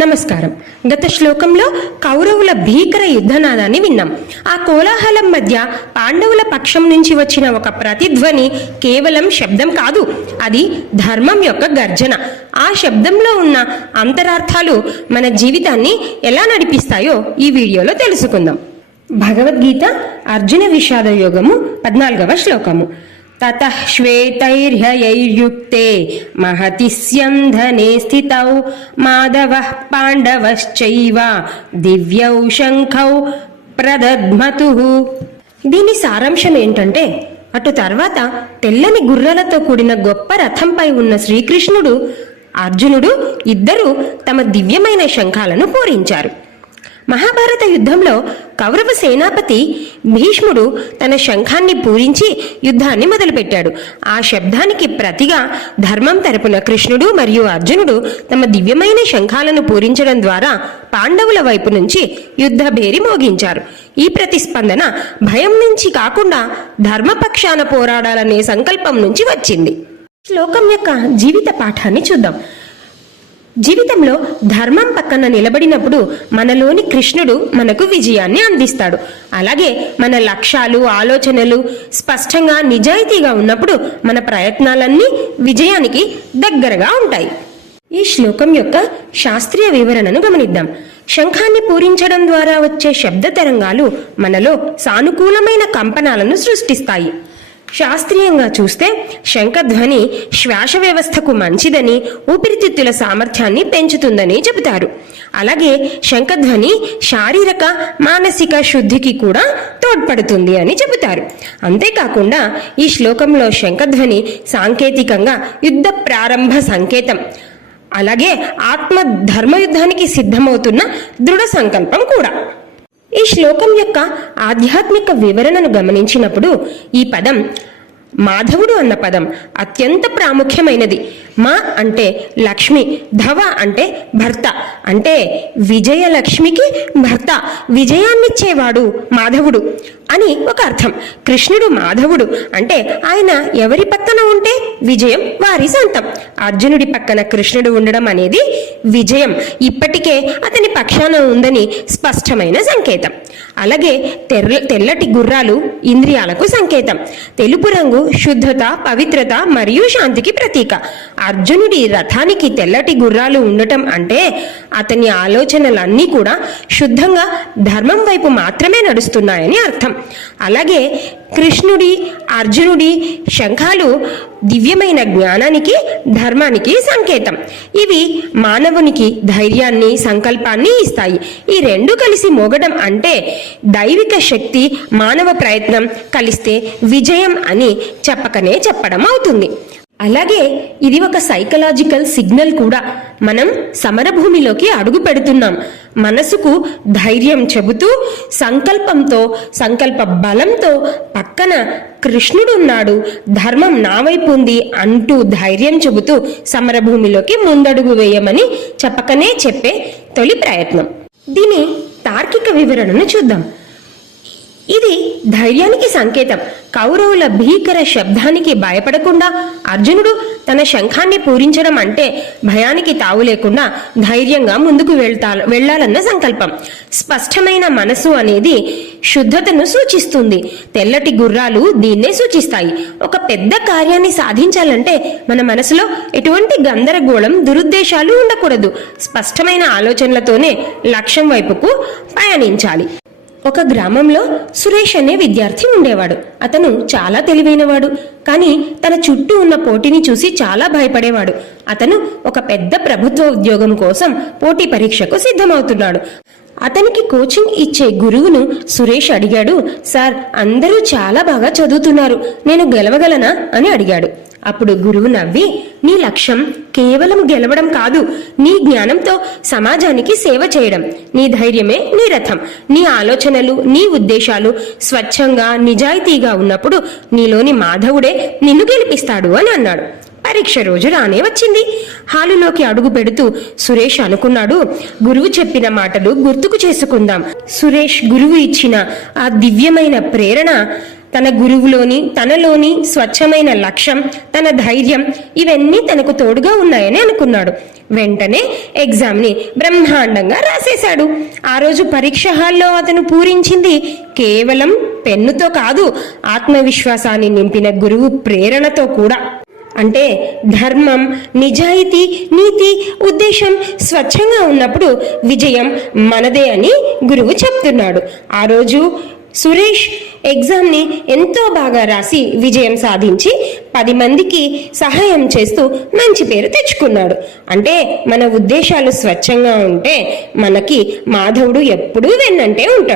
నమస్కారం. గత శ్లోకంలో కౌరవుల భీకర యుద్ధనాదాన్ని విన్నాం. ఆ కోలాహలం మధ్య పాండవుల పక్షం నుంచి వచ్చిన ఒక ప్రతిధ్వని కేవలం శబ్దం కాదు అది ధర్మం యొక్క గర్జన. ఆ శబ్దంలో ఉన్న అంతరార్థాలు మన జీవితాన్ని ఎలా నడిపిస్తాయో ఈ వీడియోలో తెలుసుకుందాం. భగవద్గీత అర్జున విషాద యోగము పద్నాలుగవ శ్లోకము. తత శ్వేతైర్హయైర్యుక్తే మహతి స్యంధనే స్థితౌ మాధవ పాండవశ్చైవ దివ్యౌ శంఖౌ ప్రదద్మతుః దీని సారాంశం ఏంటంటే అటు తర్వాత తెల్లని గుర్రాలతో కూడిన గొప్ప రథంపై ఉన్న శ్రీకృష్ణుడు అర్జునుడు ఇద్దరూ తమ దివ్యమైన శంఖాలను పూరించారు. మహాభారత యుద్ధంలో కౌరవ సేనాపతి భీష్ముడు తన శంఖాన్ని పూరించి యుద్ధాన్ని మొదలుపెట్టాడు. ఆ శబ్దానికి ప్రతిగా ధర్మం తరపున కృష్ణుడు మరియు అర్జునుడు తమ దివ్యమైన శంఖాలను పూరించడం ద్వారా పాండవుల వైపు నుంచి యుద్ధ భేరి మోగించారు. ఈ ప్రతిస్పందన భయం నుంచి కాకుండా ధర్మపక్షాన పోరాడాలనే సంకల్పం నుంచి వచ్చింది. శ్లోకం యొక్క జీవిత పాఠాన్ని చూద్దాం. జీవితంలో ధర్మం పక్కన నిలబడినప్పుడు మనలోని కృష్ణుడు మనకు విజయాన్ని అందిస్తాడు. అలాగే మన లక్ష్యాలు ఆలోచనలు స్పష్టంగా నిజాయితీగా ఉన్నప్పుడు మన ప్రయత్నాలన్నీ విజయానికి దగ్గరగా ఉంటాయి. ఈ శ్లోకం యొక్క శాస్త్రీయ వివరణను గమనిద్దాం. శంఖాన్ని పూరించడం ద్వారా వచ్చే శబ్ద తరంగాలు మనలో సానుకూలమైన కంపనాలను సృష్టిస్తాయి. శాస్త్రీయంగా చూస్తే శంఖధ్వని శ్వాస వ్యవస్థకు మంచిదని ఊపిరితిత్తుల సామర్థ్యాన్ని పెంచుతుందని చెబుతారు. అలాగే శంఖధ్వని శారీరక మానసిక శుద్ధికి కూడా తోడ్పడుతుంది అని చెబుతారు. అంతేకాకుండా ఈ శ్లోకంలో శంఖధ్వని సాంకేతికంగా యుద్ధ ప్రారంభ సంకేతం అలాగే ఆత్మ ధర్మయుద్ధానికి సిద్ధమవుతున్న దృఢ సంకల్పం కూడా. ఈ శ్లోకం యొక్క ఆధ్యాత్మిక వివరణను గమనించినప్పుడు ఈ పదం మాధవుడు అన్న పదం అత్యంత ప్రాముఖ్యమైనది. మా అంటే లక్ష్మి ధవ అంటే భర్త అంటే విజయలక్ష్మికి భర్త విజయాన్నిచ్చేవాడు మాధవుడు. అని ఒక అర్థం. కృష్ణుడు మాధవుడు అంటే ఆయన ఎవరి పక్కన ఉంటే విజయం వారి సొంతం. అర్జునుడి పక్కన కృష్ణుడు ఉండడం అనేది విజయం. ఇప్పటికే అతని పక్షాన ఉందని స్పష్టమైన సంకేతం. అలాగే తెర్ర తెల్లటి గుర్రాలు ఇంద్రియాలకు సంకేతం. తెలుపు రంగు శుద్ధత పవిత్రత మరియు శాంతికి ప్రతీక. అర్జునుడి రథానికి తెల్లటి గుర్రాలు ఉండటం అంటే అతని ఆలోచనలన్నీ కూడా శుద్ధంగా ధర్మం వైపు మాత్రమే నడుస్తున్నాయని అర్థం. అలాగే కృష్ణుడి అర్జునుడి శంఖాలు దివ్యమైన జ్ఞానానికి ధర్మానికి సంకేతం. ఇవి మానవునికి ధైర్యాన్ని సంకల్పాన్ని ఇస్తాయి. ఈ రెండు కలిసి మోగడం అంటే దైవిక శక్తి మానవ ప్రయత్నం కలిస్తే విజయం అని చెప్పకనే చెప్పడం అవుతుంది. అలాగే ఇది ఒక సైకలాజికల్ సిగ్నల్ కూడా. మనం సమరభూమిలోకి అడుగు పెడుతున్నాం మనసుకు ధైర్యం చెబుతూ సంకల్పంతో సంకల్ప బలంతో పక్కన కృష్ణుడున్నాడు ధర్మం నా వైపు ఉంది అంటూ ధైర్యం చెబుతూ సమరభూమిలోకి ముందడుగు వేయమని చెప్పకనే చెప్పే తొలి ప్రయత్నం. దీని తార్కిక వివరణను చూద్దాం. ఇది ధైర్యానికి సంకేతం. కౌరవుల భీకర శబ్దానికి భయపడకుండా అర్జునుడు తన శంఖాన్ని పూరించడం అంటే భయానికి తావు లేకుండా ధైర్యంగా ముందుకు వెళ్తా వెళ్ళాలన్న సంకల్పం. స్పష్టమైన మనసు అనేది శుద్ధతను సూచిస్తుంది. తెల్లటి గుర్రాలు దీన్నే సూచిస్తాయి. ఒక పెద్ద కార్యాన్ని సాధించాలంటే మన మనసులో ఎటువంటి గందరగోళం దురుద్దేశాలు ఉండకూడదు. స్పష్టమైన ఆలోచనలతోనే లక్ష్యం వైపుకు పయనించాలి. ఒక గ్రామంలో సురేష్ అనే విద్యార్థి ఉండేవాడు. అతను చాలా తెలివైనవాడు కానీ తన చుట్టూ ఉన్న పోటీని చూసి చాలా భయపడేవాడు. అతను ఒక పెద్ద ప్రభుత్వ ఉద్యోగం కోసం పోటీ పరీక్షకు సిద్ధమవుతున్నాడు. అతనికి కోచింగ్ ఇచ్చే గురువును సురేష్ అడిగాడు సార్ అందరూ చాలా బాగా చదువుతున్నారు. నేను గెలవగలనా? అని అడిగాడు. అప్పుడు గురువు నవ్వి నీ లక్ష్యం కేవలం గెలవడం కాదు. నీ జ్ఞానంతో సమాజానికి సేవ చేయడం. నీ ధైర్యమే నీ రథం. నీ ఆలోచనలు నీ ఉద్దేశాలు స్వచ్ఛంగా నిజాయితీగా ఉన్నప్పుడు నీలోని మాధవుడే నిన్ను గెలిపిస్తాడు అని అన్నాడు. పరీక్ష రోజు రానే వచ్చింది. హాలులోకి అడుగు పెడుతూ సురేష్ అనుకున్నాడు గురువు చెప్పిన మాటలు గుర్తుకు చేసుకుందాం. సురేష్ గురువు ఇచ్చిన ఆ దివ్యమైన ప్రేరణ తన గురువులోని తనలోని స్వచ్ఛమైన లక్ష్యం తన ధైర్యం ఇవన్నీ తనకు తోడుగా ఉన్నాయని అనుకున్నాడు. వెంటనే ఎగ్జామ్ని బ్రహ్మాండంగా రాసేశాడు. ఆ రోజు పరీక్ష హాల్లో అతను పూరించింది. కేవలం పెన్నుతో కాదు ఆత్మవిశ్వాసాన్ని నింపిన గురువు ప్రేరణతో కూడా. అంటే ధర్మం నిజాయితీ నీతి ఉద్దేశం స్వచ్ఛంగా ఉన్నప్పుడు విజయం మనదే అని గురువు చెప్తున్నాడు. ఆ రోజు సురేష్ ఎగ్జామ్ని ఎంతో బాగా రాసి విజయం సాధించి పది మందికి సహాయం చేస్తూ మంచి పేరు తెచ్చుకున్నాడు. అంటే మన ఉద్దేశాలు స్వచ్ఛంగా ఉంటే మనకి మాధవుడు ఎప్పుడూ వెన్నంటే ఉంటాడు.